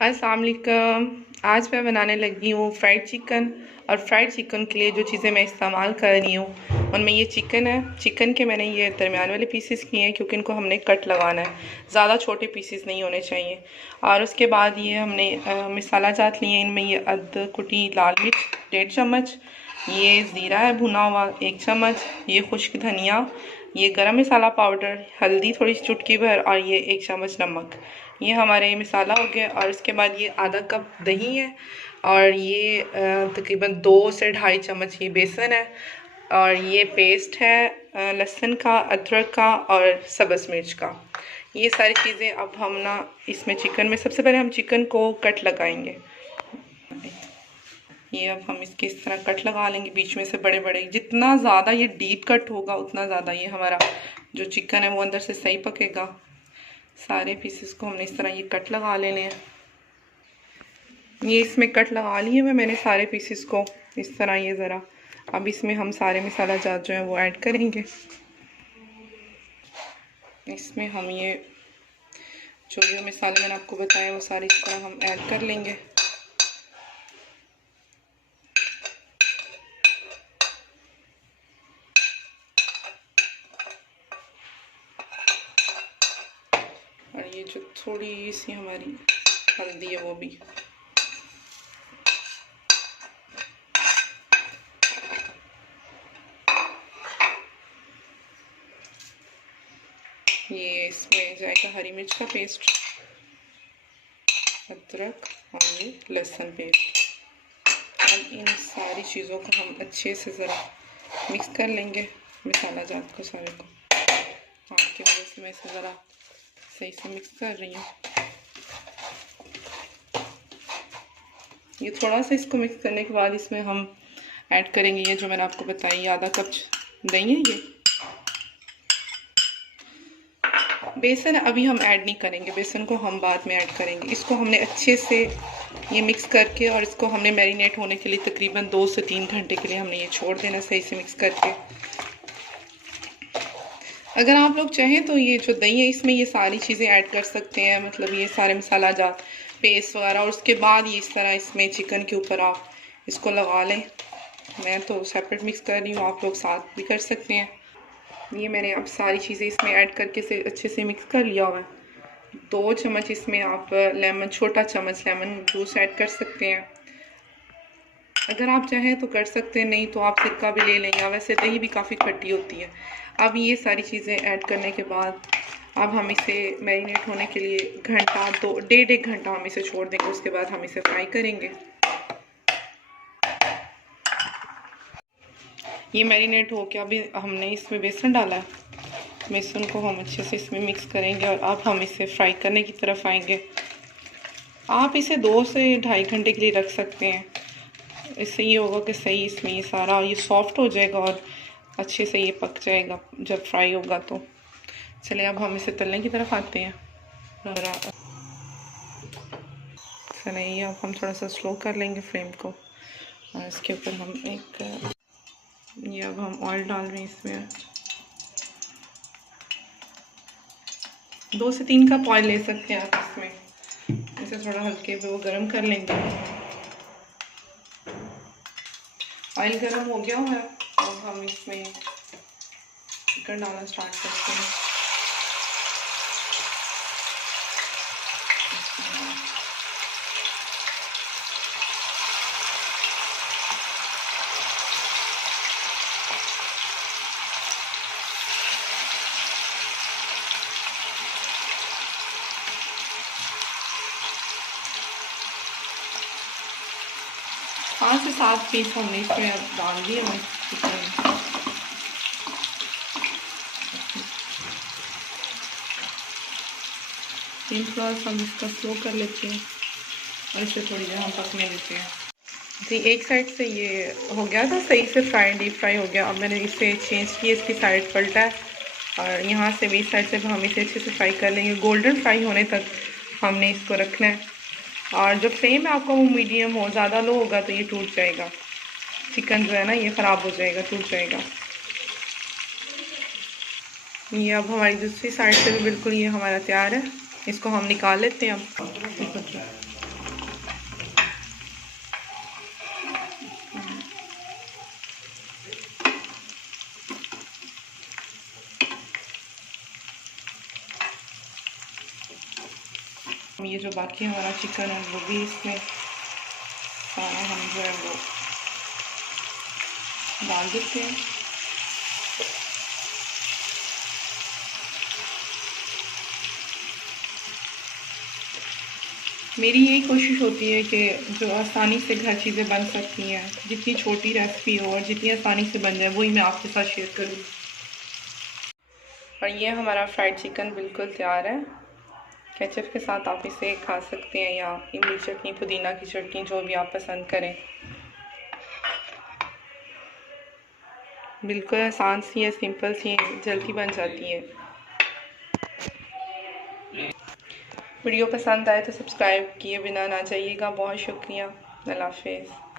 अस्सलाम वालेकुम। आज मैं बनाने लगी हूँ फ्राइड चिकन। और फ्राइड चिकन के लिए जो चीज़ें मैं इस्तेमाल कर रही हूँ उनमें ये चिकन है। चिकन के मैंने ये दरमियान वाले पीसेस किए हैं क्योंकि इनको हमने कट लगाना है, ज़्यादा छोटे पीसेस नहीं होने चाहिए। और उसके बाद ये हमने मसाला जात लिए हैं। इनमें ये अदरक कुटी लाल मिर्च 1.5 चम्मच, ये ज़ीरा है भुना हुआ 1 चम्मच, ये खुश्क धनिया, ये गरम मसाला पाउडर, हल्दी थोड़ी सी चुटकी भर और ये 1 चम्मच नमक। ये हमारे मसाला हो गया। और इसके बाद ये आधा कप दही है और ये तकरीबन 2 से 2.5 चम्मच ये बेसन है। और ये पेस्ट है लहसुन का, अदरक का और सब्ज़ मिर्च का। ये सारी चीज़ें अब हम ना इसमें चिकन में सबसे पहले हम चिकन को कट लगाएंगे। ये अब हम इसके इस तरह कट लगा लेंगे बीच में से बड़े बड़े। जितना ज़्यादा ये डीप कट होगा उतना ज़्यादा ये हमारा जो चिकन है वो अंदर से सही पकेगा। सारे पीसेस को हमने इस तरह ये कट लगा लेने हैं। ये इसमें कट लगा लिए हुए मैंने सारे पीसेस को इस तरह ये ज़रा। अब इसमें हम सारे मसाला जात जो है वो ऐड करेंगे। इसमें हम ये जो जो मसाले मैंने आपको बताया वो सारे इस तरह हम ऐड कर लेंगे। और ये जो थोड़ी सी हमारी हल्दी है वो भी। ये इसमें जाएगा हरी मिर्च का पेस्ट, अदरक और ये लहसुन पेस्ट। अब इन सारी चीज़ों को हम अच्छे से ज़रा मिक्स कर लेंगे, मसाला जात को सारे को। हाथ की वजह से मैं इसे ज़रा सही से मिक्स कर रही हूँ। ये थोड़ा सा इसको मिक्स करने के बाद इसमें हम ऐड करेंगे ये जो मैंने आपको बताई आधा कप दही है। ये बेसन अभी हम ऐड नहीं करेंगे, बेसन को हम बाद में ऐड करेंगे। इसको हमने अच्छे से ये मिक्स करके और इसको हमने मैरिनेट होने के लिए तकरीबन 2 से 3 घंटे के लिए हमने ये छोड़ देना सही से मिक्स करके। अगर आप लोग चाहें तो ये जो दही है इसमें ये सारी चीज़ें ऐड कर सकते हैं, मतलब ये सारे मसाला जात पेस्ट वगैरह। और उसके बाद ये इस तरह इसमें चिकन के ऊपर आप इसको लगा लें। मैं तो सेपरेट मिक्स कर रही हूँ, आप लोग साथ भी कर सकते हैं। ये मैंने अब सारी चीज़ें इसमें ऐड करके से अच्छे से मिक्स कर लिया हुआ है। 2 चम्मच इसमें आप लेमन, छोटा चम्मच लेमन जूस ऐड कर सकते हैं। अगर आप चाहें तो कर सकते हैं, नहीं तो आप सिरका भी ले लें, या वैसे दही भी काफ़ी खट्टी होती है। अब ये सारी चीज़ें ऐड करने के बाद अब हम इसे मैरिनेट होने के लिए घंटा 1.5 घंटा हम इसे छोड़ देंगे। उसके बाद हम इसे फ्राई करेंगे। ये मैरिनेट हो गया। अभी हमने इसमें बेसन डाला है, बेसन को हम अच्छे से इसमें मिक्स करेंगे और अब हम इसे फ्राई करने की तरफ आएंगे। आप इसे 2 से 2.5 घंटे के लिए रख सकते हैं। इससे ये होगा कि सही इसमें ये सारा ये सॉफ्ट हो जाएगा और अच्छे से ये पक जाएगा जब फ्राई होगा। तो चलिए अब हम इसे तलने की तरफ आते हैं। चलिए अब हम थोड़ा सा स्लो कर लेंगे फ्लेम को और इसके ऊपर हम ये अब हम ऑयल डाल रहे हैं। इसमें 2 से 3 कप ऑयल ले सकते हैं आप। इसमें इसे थोड़ा हल्के पे वो गर्म कर लेंगे। ऑयल गर्म हो गया है, अब हम इसमें चिकन डालना स्टार्ट करते हैं। पाँच से 7 पीस हमने इसमें डाल दिए हैं चिकन। थोड़ा सा हम इसका स्लो कर लेते हैं और इसे थोड़ी देर हम पकने देते हैं। जी, एक साइड से ये हो गया था सही से फ्राई, डीप फ्राई हो गया। अब मैंने इसे चेंज किया, इसकी साइड पलटा है और यहाँ से भी इस साइड से हम इसे अच्छे से फ्राई कर लेंगे। गोल्डन फ्राई होने तक हमने इसको रखना है। और जब फ्लेम है आपका वो मीडियम हो, ज़्यादा लो होगा तो ये टूट जाएगा। चिकन जो है ना ये ख़राब हो जाएगा, टूट जाएगा। ये अब हमारी दूसरी साइड से भी बिल्कुल ये हमारा तैयार है। इसको हम निकाल लेते हैं अब। ये जो बाकी हमारा चिकन है वो भी इसमें सारा हम जो है वो डाल देते हैं। मेरी यही कोशिश होती है कि जो आसानी से घर चीज़ें बन सकती हैं, जितनी छोटी रेसिपी हो और जितनी आसानी से बन जाए वही मैं आपके साथ शेयर करूँ। और ये हमारा फ्राइड चिकन बिल्कुल तैयार है। केचप के साथ आप इसे खा सकते हैं या इमली चटनी, पुदीना की चटनी, जो भी आप पसंद करें। बिल्कुल आसान सी है, सिंपल सी है, जल्दी बन जाती है। वीडियो पसंद आए तो सब्सक्राइब किए बिना ना जाइएगा। बहुत शुक्रिया। अल्लाह हाफिज़।